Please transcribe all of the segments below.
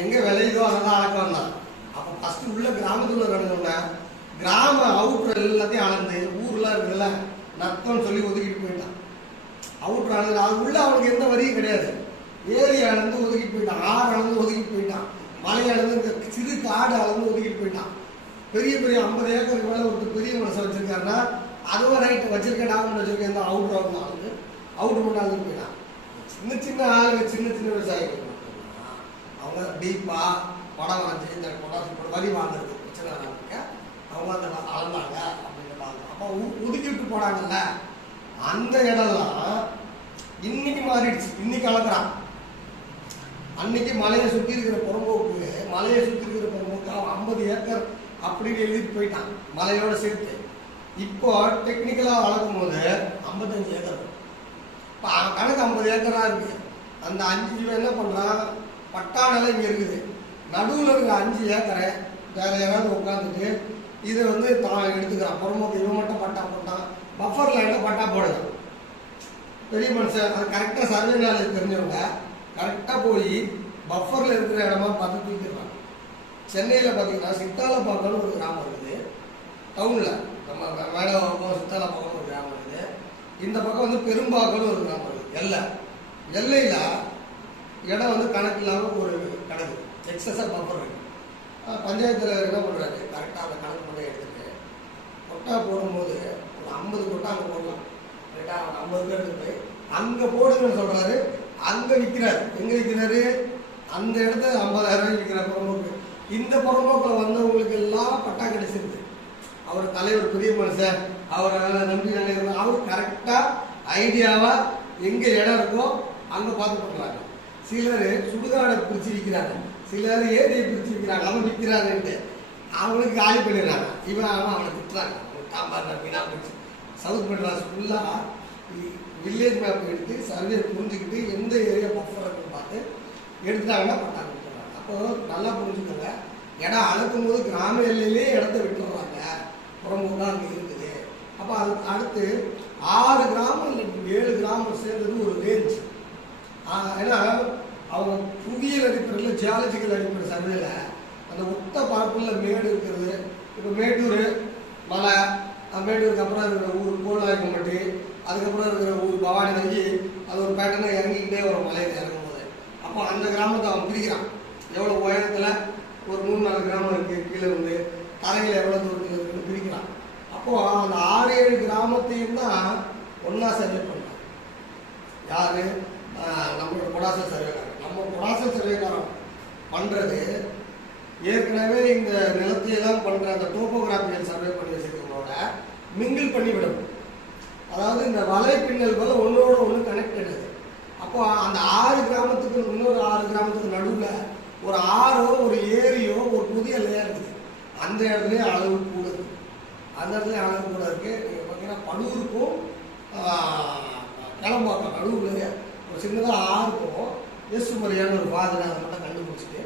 எங்க விளையுதோ அதெல்லாம் அளக்கம் தான் அப்போ ஃபர்ஸ்ட் உள்ள கிராமத்துல நடந்தோம்னா கிராம அவுட்ரு எல்லாத்தையும் அளந்து ஊர்லாம் இருக்குதுல்ல நத்தம்னு சொல்லி ஒதுக்கிட்டு போயிட்டான். அவுட்ரு அளந்து அது உள்ள அவனுக்கு எந்த வரியும் கிடையாது. ஏரி அளந்து ஒதுக்கிட்டு போயிட்டான் ஆறு அளந்து ஒதுக்கிட்டு போயிட்டான் மலை அளந்து இந்த சிறு காடு அளந்து ஒதுக்கிட்டு போயிட்டான். பெரிய பெரிய ஐம்பது ஏக்கருக்கு மேலே ஒருத்தர் பெரிய மனசை வச்சிருக்காருன்னா அதுவும் ரைட்டு வச்சிருக்கேன் நான் வச்சிருக்கேன் இந்த அவுட் ரவுண்ட் ஆளுங்க மட்டும் அளந்து போயிட்டான். சின்ன சின்ன ஆளுங்க சின்ன சின்ன விவசாயிகள். அவங்க தீபா படம் வரைஞ்சி இந்த கொண்டாசி போட்டு வரி வாங்குறது பிரச்சனை இருக்கு அவங்க அந்த அளந்தாங்க அப்படின்னு அப்போ ஒதுக்கிட்டு போனாங்கல்ல அந்த இடம்லாம் இன்னைக்கு மாறிடுச்சு. இன்னைக்கு அளக்குறான். அன்னைக்கு மலையை சுற்றி இருக்கிற புறம்போக்கு மலையை சுற்றி இருக்கிற புறம்போக்கு அவன் ஐம்பது ஏக்கர் அப்படின்னு எழுதிட்டு போயிட்டான் மலையோட சேர்த்து. இப்போ டெக்னிக்கலாக வளர்க்கும் போது ஐம்பத்தஞ்சு ஏக்கர். வரும். இப்போ அவன் கணக்கு ஐம்பது ஏக்கராக இருக்கு. அந்த அஞ்சு என்ன பண்ணுறான் பட்டா நிலம் இங்கே இருக்குது. நடுவில் இருக்கிற அஞ்சு ஏக்கரை வேற யாராவது உட்காந்துட்டு இதை வந்து தான் எடுத்துக்கிறான். புறம்போக்கு இவன் மட்டும் பட்டா போட்டான். பஃபர் லைனில் பட்டா போடுது பெரிய மனுஷன் அது கரெக்டாக சர்வே நாலேஜ் தெரிஞ்சவங்க கரெக்டாக போய் பஃபரில் இருக்கிற இடமா பார்த்து தூக்கிடுறாங்க சென்னையில் பார்த்தீங்கன்னா சித்தாலப்பாக்கம்னு ஒரு கிராமம் இருக்குது. டவுனில் நம்ம மேடம் சித்தாலப்பாக்கம்னு ஒரு கிராமம் இருக்குது. இந்த பக்கம் வந்து பெரும்பாக்கம்னு ஒரு கிராமம் இருக்குது. எல்லை. எல்லையில் இடம் வந்து கணக்கு இல்லாமல் ஒரு கணக்கு எக்ஸஸாக பஃபர் இருக்குது பஞ்சாயத்தில் என்ன பண்ணுறாரு கரெக்டாக அந்த கணக்கு மட்டும் எடுத்துட்டு கொட்டா போடும்போது ஒரு ஐம்பது கொட்டா அங்கே போடலாம். ரைட்டா ஐம்பது பேர் எடுத்து போய் அங்கே போடுங்கன்னு சொல்கிறாரு அங்கே விற்கிறாரு எங்கே விற்கிறாரு அந்த இடத்த ஐம்பதாயிரம் ரூபாய் விற்கிற புறம்போக்கு இந்த புறம்போக்கில் வந்தவங்களுக்கு எல்லாம் பட்டா கிடைச்சிருது. அவர் தலைவர் பெரிய மனுஷன். அவரை நம்பி நினைக்கிறோம் அவர் கரெக்டாக ஐடியாவாக எங்கே இடம் இருக்கோ அங்கே பார்த்து பண்ணுறாங்க சிலர் சுடுகாடை பிடிச்சி விற்கிறாங்க சிலர் ஏரியை பிடிச்சி அவன் விற்கிறாங்கன்ட்டு அவனுக்கு காலி பண்ணிடுறாங்க. இவன் அவன் அவனை திட்டுறாங்க. தாம்பார் மீனா பிடிச்சி சவுத் மெட்ராஸ் ஃபுல்லாக வில்லேஜ் மேப் எடுத்து சர்வே புரிஞ்சுக்கிட்டு எந்த ஏரியா பஃபர் பார்த்து எடுத்துட்டாங்கன்னா பட்டா கொடுத்துறாங்க அப்போ நல்லா புரிஞ்சுக்கோங்க. இடம் அளக்கும் போது கிராம எல்லையிலே இடத்த விட்டுடுறாங்க புறம்போக்கு தான் அங்கே இருக்குது. அப்போ அது அடுத்து ஆறு கிராமம் இல்லை ஏழு கிராமம் சேர்ந்தது ஒரு ரேஞ்ச் ஏன்னா அவங்க புவியியல் அடிப்படையில் ஜியாலஜிக்கல் அடிப்படை சர்வேல அந்த ஒத்த பரப்பில் மேடு இருக்கிறது. இப்போ மேட்டூர் மலை மேட்டூருக்கு அப்புறம் இருக்கிற ஊர் கோலாயக்கம்பட்டி அதுக்கப்புறம் இருக்கிற ஊர் பவானி வங்கி அது ஒரு பேட்டர்னாக இறங்கிக்கிட்டே வரும் மலையில் இறங்கும் போது அப்போ அந்த கிராமத்தை அவன் பிரிக்கிறான். எவ்வளோ உயரத்தில் ஒரு மூணு நாலு கிராமம் இருக்குது கீழே வந்து தரையில் எவ்வளோ தூரத்தில் இருக்குன்னு பிரிக்கிறான். அப்போது அந்த ஆறு ஏழு கிராமத்தையும் தான் ஒன்றா சர்வே பண்ணான் யார்? நம்மளோட கொடாசல் சர்வே ப்ராசஸ் கொடாசல் பண்ணுறது ஏற்கனவே இந்த நிலத்தையெல்லாம் பண்ணுற அந்த டோபோகிராபிக்கல் சர்வே பண்ணி வச்சிருக்கிறவங்களோட மிங்கிள் பண்ணிவிடும் அதாவது இந்த வலை பின்னல் போல ஒன்னோட ஒன்று கனெக்டடு அப்போ அந்த ஆறு கிராமத்துக்கு இன்னொரு ஆறு கிராமத்துக்கு நடுவில் ஒரு ஆறோ ஒரு ஏரியோ ஒரு புதிய லேயர் இருக்குது. அந்த இடத்துலையும் அளவு கூட இருக்குது அந்த இடத்துலையும் அளவு கூட இருக்குது நீங்க பார்த்தீங்கன்னா படூருக்கும் கிளம்பாக்கம் நடுவில் ஒரு சின்னதாக ஆறுக்கும் இயேசுமரியான ஒரு பாதனை அதை மட்டும் கண்டுபிடிச்சிட்டு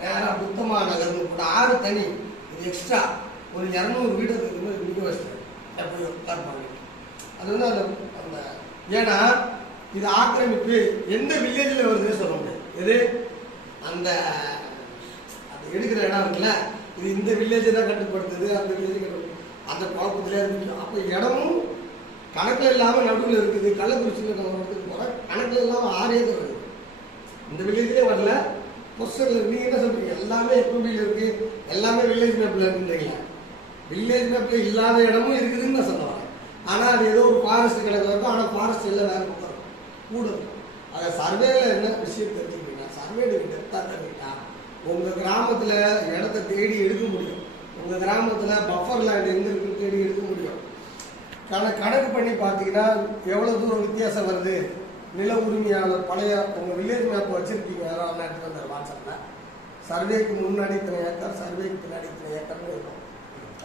நேராக புத்தமா நகர்னு கூட ஆறு தனி இது எக்ஸ்ட்ரா ஒரு இரநூறு வீடு அதுக்கு மிக வச்சிட்டேன். எப்படி உட்கார் பண்ணிட்டு அது வந்து அந்த அந்த ஏன்னா இது ஆக்கிரமிப்பு எந்த வில்லேஜில் வருதுன்னு சொல்ல முடியாது. எது? அந்த அது எடுக்கிற இடம் இருக்குல்ல? இது இந்த வில்லேஜை தான் கட்டுப்படுத்துது அந்த வில்லேஜ் கட்டுப்படுது அந்த குழப்பத்திலே இருக்கு அப்போ இடமும் கணக்கில் இல்லாமல் நடுவில் இருக்குது. கள்ளக்குறிச்சியில் நம்ம இடத்துக்கு கணக்கில் இல்லாமல் ஆறு ஏக்கர் இருக்குது இந்த வில்லேஜ்லேயே வரல. பொஸ்டரில் நீங்கள் என்ன சொல்றீங்க? எல்லாமே எப்டியில் இருக்கு. எல்லாமே வில்லேஜ் மேப்பில் இருக்குன்றீங்க வில்லேஜ் மேப்பில் இல்லாத இடமும் இருக்குதுன்னு நான் சொல்ல வரேன். ஆனால் அது ஏதோ ஒரு ஃபாரஸ்ட் கிடக்கு இருக்கும் ஆனால் ஃபாரஸ்ட் எல்லாம் வேறு பக்கம் இருக்கும். கூட இருக்கும். அதை சர்வேல என்ன விஷயம் தெரிஞ்சுக்கிட்டீங்கன்னா சர்வே நீங்கள் டெப்த்தாக தெரிஞ்சுக்கிட்டா உங்கள் கிராமத்தில் இடத்த தேடி எடுக்க முடியும். உங்கள் கிராமத்தில் பஃபர் லேண்ட் எங்கே இருக்குன்னு தேடி எடுக்க முடியும். கண கணக்கு பண்ணி பார்த்தீங்கன்னா எவ்வளோ தூரம் வித்தியாசம் வருது? நில உரிமையாளர் பழைய உங்கள் வில்லேஜ் மேப் வச்சுருக்கீங்க யாராவது எடுத்து அந்த வாட்ஸ்அப்பில் சர்வேக்கு முன்னாடி இத்தனை ஏக்கர் சர்வேக்கு பின்னாடி இத்தனை ஏக்கர்னு இருக்கும்.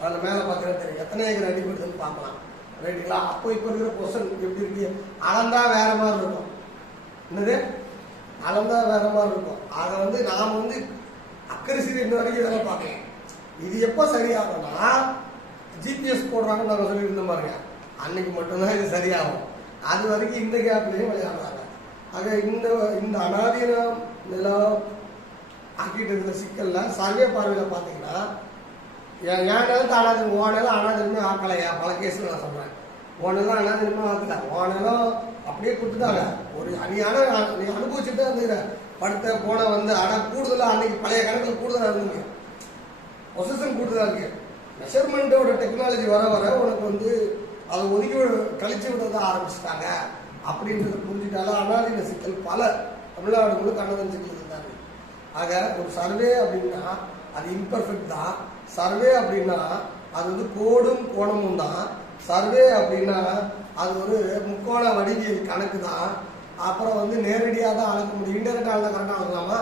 அதில் மேலே பார்த்தீங்கன்னா தெரியும். எத்தனை ஏக்கர் அடிபடுதுன்னு பார்க்கலாம். ரைட்டுங்களா? அப்போ இப்போ இருக்கிற கொஸ்டின் எப்படி இருக்கு? அளந்தா வேற மாதிரி இருக்கும். என்னது? அளந்தா வேற மாதிரி இருக்கும். ஆக வந்து நாம் வந்து அக்கரிசி இன்ன வரைக்கும் வேலை பார்க்கலாம். இது எப்போ சரியாகும்னா ஜிபிஎஸ் போடுறாங்கன்னு நாங்கள் சொல்லியிருந்த பாருங்க. அன்னைக்கு மட்டும்தான் இது சரியாகும். அது வரைக்கும் இந்த கேப்லேயும் விளையாடுறாங்க. ஆக இந்த இந்த அனாதீனம் நிலம் ஆக்கிட்டு இருக்கிற சிக்கல்ல சர்வே பார்வையில் பார்த்தீங்கன்னா என் என் நிலத்தை அனாதிரி அனாதீனமே நிலம் ஆக்கலையா பல கேஸில் நான் சொல்கிறேன் ஓ நிலம் ஆக்கல. ஓ நிலம் அப்படியே கொடுத்துட்டாங்க. ஒரு அணியான நீ அனுபவிச்சுட்டு தான் இருந்துக்கிற படுத்த போன வந்து ஆனால் கூடுதலாக அன்னைக்கு பழைய கணக்கில் கூடுதலாக இருந்தீங்க. பொசிஷன் கூடுதலாக இருக்கு. மெஷர்மெண்ட்டோட டெக்னாலஜி வர வர உனக்கு வந்து அதை ஒதுக்கி கழிச்சு விடுறத ஆரம்பிச்சிட்டாங்க. அப்படின்றத புரிஞ்சுட்டாலும் அனாதீன சிக்கல் பல. தமிழ்நாடு முழுக்க அன்னதன் சிக்கல் இருந்தாங்க ஆக ஒரு சர்வே அப்படின்னா அது இம்பர்ஃபெக்ட் தான். சர்வே அப்படின்னா அது வந்து கோடும் கோணமும் தான். சர்வே அப்படின்னா அது ஒரு முக்கோண வடிவியல் கணக்கு தான். அப்புறம் வந்து நேரடியாக தான் அளக்க முடியும். இன்டெரக்டாக தான் கரெக்டாக அளக்கலாமா?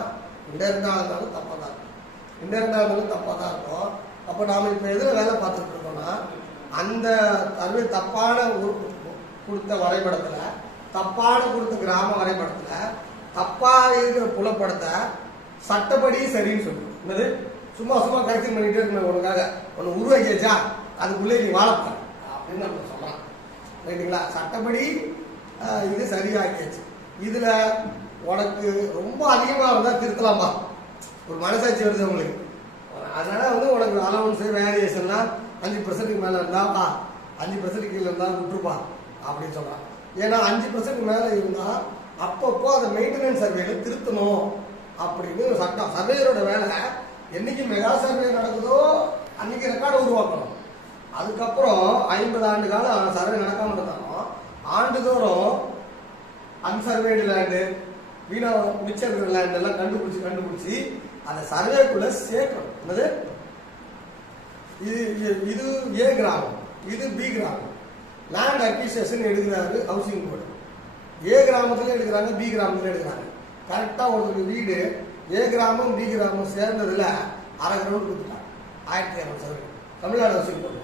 இன்டெரக்டாக அளந்தாலும் தப்பாக தான் இருக்கும். இன்டெரக்டாக இருந்தாலும் தப்பாக தான் இருக்கும். அப்போ நாம் இப்போ எதில் வேலை பார்த்துட்டு இருக்கோம்னா அந்த அதுவே தப்பான கொடுத்த வரைபடத்தில் தப்பான கொடுத்த கிராம வரைபடத்தில் தப்பாக இருக்கிற புலப்படத்தை சட்டப்படி சரின்னு சொல்லணும் என்னது? சும்மா சும்மா கரெக்ஷன் பண்ணிட்டே இருக்கணும் உனக்காக. ஒன்று உருவாக்கியாச்சா? அதுக்குள்ளே நீ வாழப்பாரு அப்படின்னு நம்ம சொல்லலாம். ரைட்டுங்களா சட்டப்படி இது சரியாக்கியாச்சு. இதில் உனக்கு ரொம்ப அதிகமாக இருந்தால் திருத்தலாமா? ஒரு மனசாட்சி வருது உங்களுக்கு. அதனால வந்து உனக்கு அலவன்ஸு வேரியேஷன்லாம் அஞ்சு பர்சன்ட்டுக்கு மேலே இருந்தாப்பா அஞ்சு பர்சன்ட்டுக்கு கீழே இருந்தால் விட்டுருப்பா அப்படின்னு சொல்கிறான் ஏன்னா அஞ்சு பர்சன்ட் மேலே இருந்தால் அப்பப்போ அதை மெயின்டெனன்ஸ் சர்வேல திருத்தணும் அப்படின்னு சட்டம். சர்வேயரோட வேலை என்னைக்கு மெகா சர்வே நடக்குதோ அன்னைக்கு ரெக்கார்டு உருவாக்கணும். அதுக்கப்புறம் ஐம்பது ஆண்டு காலம் சர்வே நடக்காம இருந்தாலும் ஆண்டுதோறும் அன்சர்வேடு லேண்டு வீணா மிச்சம் லேண்ட் எல்லாம் கண்டுபிடிச்சி கண்டுபிடிச்சி அந்த சர்வேக்குள்ள சேர்க்கணும். என்னது? இது இது- இது ஏ கிராமம். இது பி கிராமம். லேண்ட் அக்விசேஷன் எடுக்கிறாரு ஹவுசிங் போர்டு ஏ கிராமத்துல எடுக்கிறாங்க பி கிராமத்துல எடுக்கிறாங்க. கரெக்டா ஒருத்தருக்கு வீடு ஏ கிராமம் பி கிராமம் சேர்ந்ததுல அரை கிரவுண்ட் கொடுத்துட்டாங்க. ஆயிரத்தி இரநூறு சதுரம் Tamil Nadu housing board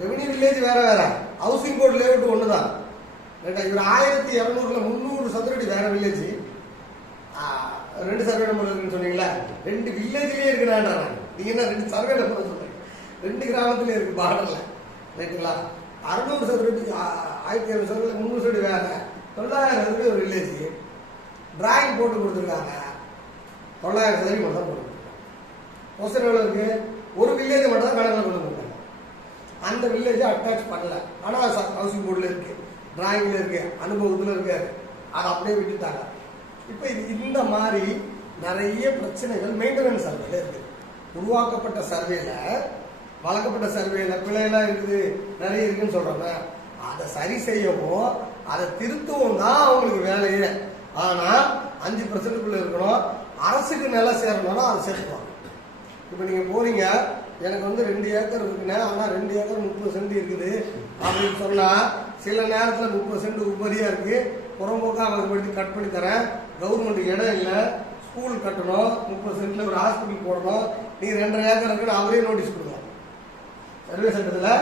revenue village வேற வேற. ஹவுசிங் போர்டு லேஅவுட் ஒன்று தான் இவர் ஆயிரத்தி இரநூறுல முந்நூறு சதுரடி வேற வில்லேஜ் ரெண்டு சர்வே நம்பர் இருக்குன்னு சொன்னீங்களா ரெண்டு வில்லேஜ்லயே இருக்கிறான்றாங்க. நீங்க என்ன ரெண்டு சர்வே நம்பர் சொல்றீங்க? ரெண்டு கிராமத்துல இருக்கு பார்டர்ல ரைட்டுங்களா அறுநூறு சதுரடி ஆ- ஆயிரத்தி ஐநூறு சதுர முந்நூறு சதுரடி வேலை. தொள்ளாயிரம் சதுரடி ஒரு வில்லேஜ் டிராயிங் போட்டு கொடுத்துருக்காங்க. தொள்ளாயிரம் சதுரடி மட்டும் தான் போட்டு கொடுத்துருக்காங்க. கொஸ்டின் எவ்வளோ ஒரு வில்லேஜ் மட்டும் தான் கணக்கில் கொண்டு கொடுத்தாங்க அந்த வில்லேஜை அட்டாச் பண்ணல. ஆனால் ஹவுசிங் போர்டில் இருக்கு. டிராயிங்கில் இருக்கு. அனுபவத்தில் இருக்கு. அதை அப்படியே விட்டுட்டாங்க. இப்போ இது இந்த மாதிரி நிறைய பிரச்சனைகள் மெயின்டெனன்ஸ் சர்வேல இருக்கு. உருவாக்கப்பட்ட சர்வேல வழங்கப்பட்ட சர்வேல பிழையெல்லாம் இருக்குது நிறைய இருக்குன்னு சொல்றாங்க அதை சரி செய்யவும் அதை திருத்தவும் தான் அவங்களுக்கு வேலையே. ஆனா அஞ்சு பர்சன்ட்டுக்குள்ள இருக்கணும். அரசுக்கு நிலம் சேரணும்னா அதை சேர்த்துவாங்க இப்போ நீங்கள் போறீங்க எனக்கு வந்து ரெண்டு ஏக்கர் இருக்குண்ணே ஆனால் ரெண்டு ஏக்கர் முப்பது சென்ட் இருக்குது அப்படின்னு சொன்னால் சில நேரத்தில் முப்பது சென்ட் உபரியாக இருக்கு. புறம்போக்கா வகைப்படுத்தி கட் பண்ணி தரேன். கவர்மெண்ட் இடம் இல்லை. ஸ்கூல் கட்டணும். முப்பது சென்ட்டில் ஒரு ஹாஸ்பிட்டல் போடணும். நீங்கள் ரெண்டரை ஏக்கர் இருக்குன்னு அவரே நோட்டீஸ் கொடுக்கணும். சர்வே சென்டரில்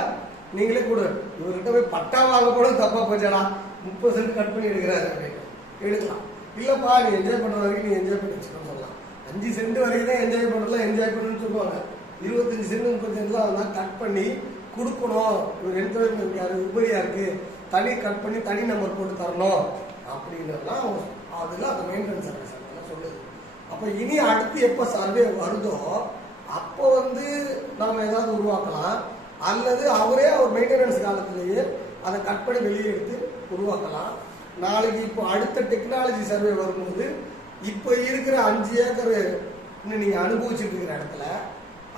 நீங்களே கொடு இவர்கிட்ட போய் பட்டா வாங்க கூட தப்பாக போச்சாடா. முப்பது சென்ட் கட் பண்ணி எடுக்கிறாரு அப்படின்னு எடுக்கலாம். இல்லைப்பா நீ என்ஜாய் பண்ணுற வரைக்கும் நீ என்ஜாய் பண்ணி வச்சுக்கணும் சொல்லலாம். அஞ்சு சென்ட் வரைக்கும் தான் என்ஜாய் பண்ணுறதுல என்ஜாய் பண்ணுன்னு சொல்லுவாங்க. இருபத்தஞ்சு சென்ட் முப்பது தான் அதெல்லாம் கட் பண்ணி கொடுக்கணும். இவர் என்கரேஜ்மெண்ட் இருக்காரு உபரியா இருக்குது தனி கட் பண்ணி தனி நம்பர் போட்டு தரணும். அப்படின்றதுலாம் அதில் அந்த மெயின்டெனன்ஸ் சர்வீஸ் அதெல்லாம் சொல்லுது. அப்போ இனி அடுத்து எப்போ சர்வே வருதோ அப்போ வந்து நாம் ஏதாவது உருவாக்கலாம். அல்லது அவரே அவர் மெயின்டெனன்ஸ் காலத்திலேயே அதை கட் பண்ணி வெளியே எடுத்து உருவாக்கலாம். நாளைக்கு இப்போ அடுத்த டெக்னாலஜி சர்வே வரும்போது இப்போ இருக்கிற அஞ்சு ஏக்கர் நீங்கள் அனுபவிச்சுட்டு இருக்கிற இடத்துல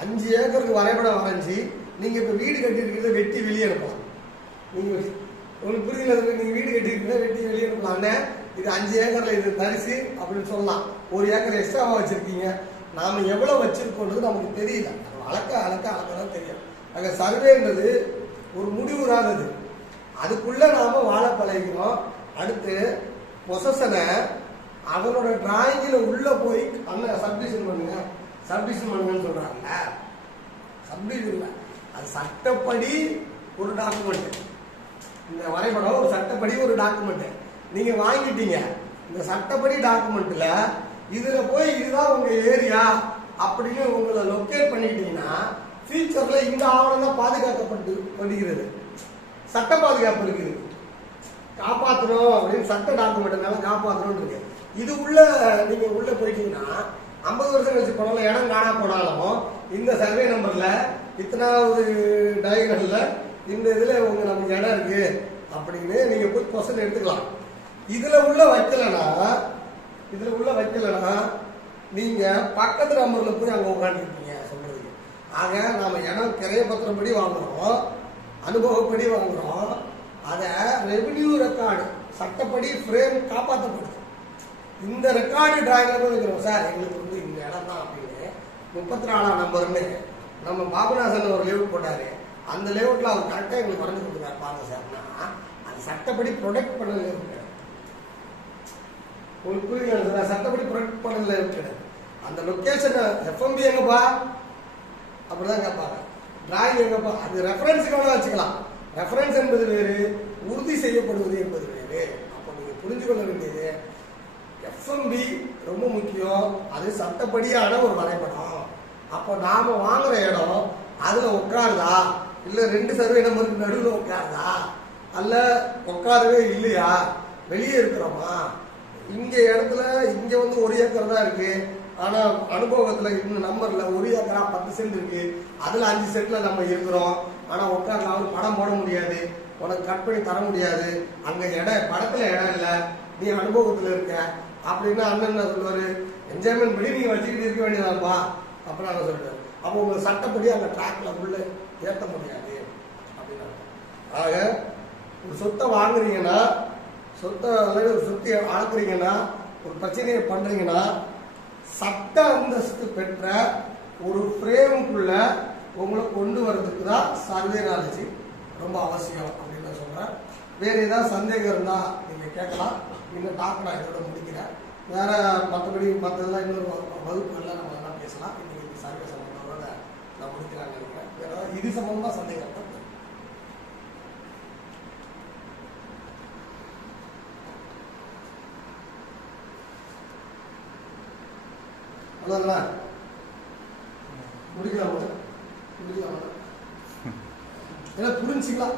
அஞ்சு ஏக்கருக்கு வரைபடம் வரைஞ்சி நீங்கள் இப்போ வீடு கட்டியிருக்கிறத வெட்டி வெளியே அனுப்பலாம். நீங்கள் உங்களுக்கு புரிதல நீங்கள் வீடு கட்டியிருக்கிறத வெட்டி வெளியே அனுப்பலாம். இது அஞ்சு ஏக்கரில் இது தரிசு அப்படின்னு சொல்லலாம். ஒரு ஏக்கர் எக்ஸ்ட்ராவாக வச்சுருக்கீங்க. நாம் எவ்வளோ வச்சுருக்கோன்றது நமக்கு தெரியல. அது அளக்க அளக்க அளக்க தான் தெரியும் அங்கே சர்வேன்றது ஒரு முடிவுறானது. அதுக்குள்ளே நாம் வாழ பழகிறோம். அடுத்து பொசசனை அவனோட டிராயிங்கில் உள்ளே போய் அண்ணன் சப்டிஷன் பண்ணுங்க. சப்டிஷன் பண்ணுங்கன்னு சொல்கிறாங்க சப்டிஷன் அது சட்டப்படி ஒரு டாக்குமெண்ட் இந்த வரைபடம் ஒரு சட்டப்படி ஒரு டாக்குமெண்ட் நீங்க வாங்கிட்டீங்க. இந்த சட்டப்படி டாக்குமெண்ட்ல இதுல போய் இதுதான் உங்க ஏரியா அப்படின்னு உங்களை லொக்கேட் பண்ணிட்டீங்கன்னா ஃபியூச்சரில் இந்த ஆவணம் தான் பாதுகாக்கப்பட்டு படுகிறது சட்ட பாதுகாப்பு இருக்குது. காப்பாற்றணும் அப்படின்னு சட்ட டாக்குமெண்ட்னால காப்பாற்றணும்னு இருக்கு. இது உள்ள நீங்கள் உள்ள போயிட்டீங்கன்னா ஐம்பது வருஷம் கழிச்சு போனாலும் இடம் காணா போனாலும் இந்த சர்வே நம்பரில் இத்தனாவது டயகன்ல இந்த இதில் உங்க நமக்கு இடம் இருக்கு அப்படின்னு நீங்கள் போய் கொஸ்டின் எடுத்துக்கலாம். இதில் உள்ள வைக்கலனா இதில் உள்ள வைக்கலனா நீங்கள் பக்கத்து நம்பரில் போய் அங்கே உட்காந்துருப்பீங்க ஆக நாம் இடம் கிரைய வாங்குகிறோம் அனுபவப்படி வாங்குகிறோம் அதை ரெவென்யூ ரெக்கார்டு சட்டப்படி ஃப்ரேம் காப்பாற்றப்படுது இந்த ரெக்கார்டு டிராயிங்ல இருக்கிறோம் சார் எங்களுக்கு வந்து இந்த இடம் தான் அப்படின்னு. முப்பத்தி நாலாம் நம்பர்னு நம்ம பாபநாசன் ஒரு லேவுட் போட்டார். அந்த லேவுட்டில் அவர் கரெக்டாக எங்களுக்கு வரைஞ்சு கொடுத்துருக்காரு பாருங்க சார்னா அது சட்டப்படி ப்ரொடெக்ட் பண்ணல லேவுட் கிடையாது. உங்களுக்கு புரியுது சார் சட்டப்படி ப்ரொடெக்ட் பண்ணல லேவுட் அந்த லொக்கேஷனை எஃப்எம்பி எங்கப்பா? அப்படிதான் கேட்பாங்க. டிராயிங் எங்கப்பா அது ரெஃபரன்ஸுக்கு வேணா வச்சுக்கலாம். ரெஃபரன்ஸ் என்பது வேறு உறுதி செய்யப்படுவது என்பது வேறு. அப்போ நீங்கள் புரிஞ்சு கொள்ள வேண்டியது எஃப்எம்பி ரொம்ப முக்கியம். அது சட்டப்படியான ஒரு வரைபடம். அப்போ நாம் வாங்குற இடம் அதில் உட்காருதா? இல்லை ரெண்டு சர்வே நம்பருக்கு நடுவில் உட்காருதா? அல்ல உட்காரவே இல்லையா? வெளியே இருக்கிறோமா? இங்கே இடத்துல இங்கே வந்து ஒரு ஏக்கர் தான் இருக்குது ஆனா அனுபவத்துல இன்னும் நம்பர்ல ஒரு ஏக்கரா பத்து சென்ட் இருக்கு. அதுல அஞ்சு சென்ட்ல நம்ம இருக்கிறோம். ஆனா உட்காந்து ஒரு படம் போட முடியாது. உனக்கு கட் பண்ணி தர முடியாது. அங்க இடம் படத்துல இடம் இல்ல. நீ அனுபவத்துல இருக்க. அப்படின்னு அண்ணன் என்ன சொல்லுவாரு? என்ஜாய்மெண்ட் பண்ணி நீங்க வச்சுக்கிட்டு இருக்க வேண்டியதாப்பா அப்படின்னு நான் சொல்லிட்டேன் அப்போ உங்க சட்டப்படி அந்த ட்ராக்ல உள்ள ஏற்ற முடியாது. அப்படின்னு ஆக ஒரு சொத்தை வாங்குறீங்கன்னா சொத்தை அல்லது ஒரு சொத்தை அளக்குறீங்கன்னா ஒரு பிரச்சனையை பண்றீங்கன்னா சட்ட அந்தஸ்து பெற்ற ஒரு ஃப்ரேமுக்குள்ள உங்களை கொண்டு வர்றதுக்கு தான் சர்வேனாலஜி ரொம்ப அவசியம் அப்படின்னு நான் சொல்கிறேன் வேறு ஏதாவது சந்தேகம் இருந்தால் நீங்கள் கேட்கலாம். இன்னும் டாக் நான் இதோட முடிக்கிறேன். வேறு மற்றபடி மற்றதெல்லாம் இன்னொரு வகுப்புகள்லாம் நம்ம எல்லாம் பேசலாம். இன்னைக்கு சர்வே சம்பந்தோட நான் முடிக்கிறாங்க நினைக்கிறேன். வேறு ஏதாவது இது சம்பந்தமாக சந்தேகம் இருந்தா கேளுங்க. அவ்வளோதானா முடிக்கலாமா? முடிக்கலாமா? ஏன்னா புரிஞ்சுக்கலாம்.